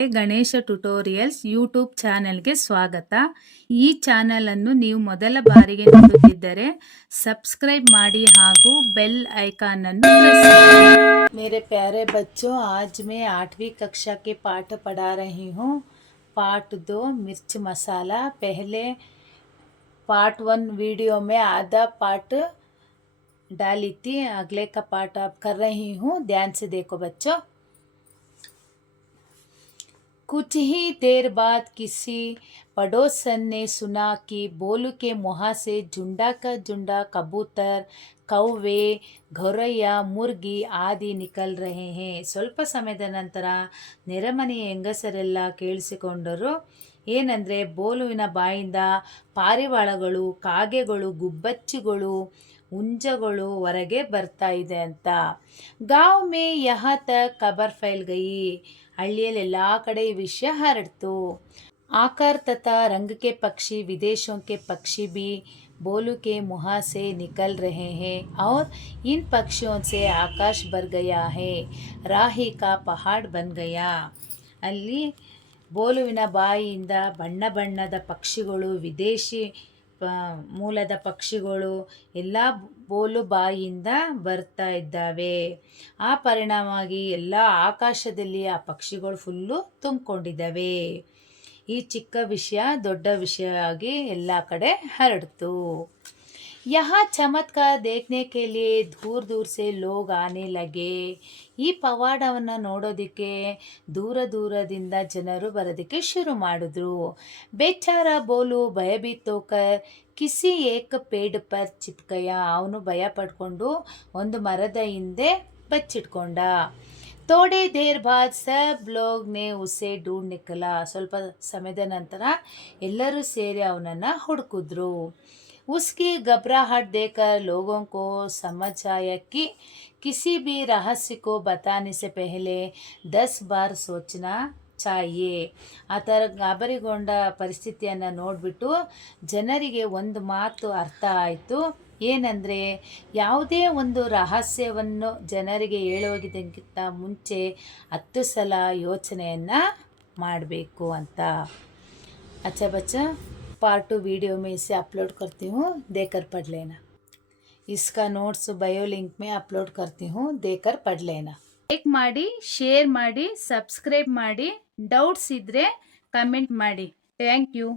Ganesha tutorials YouTube ಚಾನೆಲ್ಗೆ ಸ್ವಾಗತ. ಈ ಚಾನೆಲ್ ಅನ್ನು ನೀವು ಮೊದಲ ಬಾರಿಗೆ ನೋಡುತ್ತಿದ್ದರೆ ಸಬ್ಸ್ಕ್ರೈಬ್ ಮಾಡಿ ಹಾಗೂ ಬೆಲ್ ಐಕಾನ್ ಅನ್ನು ಪ್ರೆಸ್ ಮಾಡಿ. मेरे प्यारे बच्चों, आज मैं 8वीं कक्षा के पाठ पढ़ा रही हूँ. पार्ट 2 मिर्च मसाला. पहले पार्ट 1 वीडियो में आधा पार्ट डाली थी, अगले का पार्ट अब कर रही हूँ. ध्यान से देखो बच्चों. कुछ ही देर बाद किसी पड़ोसन ने सुना कि बोलू के मुँह से झुंडा का झुंडा कबूतर, कौवे, ಗೊರಯ್ಯ, ಮುರ್ಗಿ ಆದಿ ನಿಕಲ್ ರಹೆ ಹೇ. ಸ್ವಲ್ಪ ಸಮಯದ ನಂತರ ನೆರೆಮನೆಯ ಹೆಂಗಸರೆಲ್ಲ ಕೇಳಿಸಿಕೊಂಡರು. ಏನಂದರೆ, ಬೋಲುವಿನ ಬಾಯಿಂದ ಪಾರಿವಾಳಗಳು, ಕಾಗೆಗಳು, ಗುಬ್ಬಚ್ಚಿಗಳು, ಹುಂಜಗಳು ಹೊರಗೆ ಬರ್ತಾ ಇದೆ ಅಂತ. ಗಾಂವ್ ಮೇ ಯಹ ತಕ್ ಖಬರ್ ಫೈಲ್ ಗಯಿ. ಹಳ್ಳಿಯಲ್ಲಿ ಎಲ್ಲ ಕಡೆ ಈ ವಿಷಯ ಹರಡ್ತು. आकार तथा रंग के पक्षी, विदेशों के पक्षी भी बोलू के मुँह से निकल रहे हैं और इन पक्षियों से आकाश भर गया है, राही का पहाड़ बन गया. ಅಲ್ಲಿ ಬೋಲುವಿನ ಬಾಯಿಯಿಂದ ಬಣ್ಣ ಬಣ್ಣದ ಪಕ್ಷಿಗಳು, ವಿದೇಶಿ ಮೂಲದ ಪಕ್ಷಿಗಳು ಎಲ್ಲ ಬೋಲು ಬಾಯಿಯಿಂದ ಬರ್ತಾ ಇದ್ದಾವೆ. ಆ ಪರಿಣಾಮವಾಗಿ ಎಲ್ಲ ಆಕಾಶದಲ್ಲಿ ಆ ಪಕ್ಷಿಗಳು ಫುಲ್ಲು ತುಂಬಿಕೊಂಡಿದ್ದಾವೆ. ಈ ಚಿಕ್ಕ ವಿಷಯ ದೊಡ್ಡ ವಿಷಯ ಆಗಿ ಎಲ್ಲ ಕಡೆ ಹರಡ್ತು. यहाँ ಚಮತ್ಕಾರ देखने के लिए दूर दूर से लोग आने लगे. ಈ ಪವಾಡವನ್ನು ನೋಡೋದಕ್ಕೆ ದೂರ ದೂರದಿಂದ ಜನರು ಬರೋದಕ್ಕೆ ಶುರು ಮಾಡಿದ್ರು. ಬೇಚಾರ ಬೋಲು ಭಯಭೀತ ಹೋಕರ್ ಕಿಸಿ ಏಕ ಪೇಡ್ ಪರ್ ಚಿಪ್ಕಯ. ಅವನು ಭಯ ಪಡ್ಕೊಂಡು ಒಂದು ಮರದ ಹಿಂದೆ ಬಚ್ಚಿಟ್ಕೊಂಡ. ಥೋಡೆ ದೇರ್ ಬಾದ್ ಸಬ್ ಲೋಗ್ ನೆ ಉಸೆ ಢೂಂಢ್ ನಿಕಲ. ಸ್ವಲ್ಪ ಸಮಯದ ನಂತರ ಎಲ್ಲರೂ ಸೇರಿ ಅವನನ್ನು ಹುಡುಕಿದ್ರು. उसकी घबराहट देखकर लोगों को समझ आया कि किसी भी रहस्य को बताने से पहले 10 बार सोचना चाहिए. ಆ ಥರ ಗಾಬರಿಗೊಂಡ ಪರಿಸ್ಥಿತಿಯನ್ನು ನೋಡಿಬಿಟ್ಟು ಜನರಿಗೆ ಒಂದು ಮಾತು ಅರ್ಥ ಆಯಿತು. ಏನಂದರೆ, ಯಾವುದೇ ಒಂದು ರಹಸ್ಯವನ್ನು ಜನರಿಗೆ ಹೇಳೋದಕ್ಕಿಂತ ಮುಂಚೆ 10 ಸಲ ಯೋಚನೆಯನ್ನು ಮಾಡಬೇಕು ಅಂತ. अच्छा बच्चा, पार्ट 2 वीडियो में इसे अपलोड करती हूँ, देकर पढ़ लेना. इसका नोट्स बायो लिंक में अपलोड करती हूँ, देकर पढ़ लेना. ಲೈಕ್ ಮಾಡಿ, ಶೇರ್ ಮಾಡಿ, ಸಬ್ಸ್ಕ್ರೈಬ್ ಮಾಡಿ. ಡೌಟ್ಸ್ ಇದ್ದರೆ ಕಮೆಂಟ್ ಮಾಡಿ. Thank you.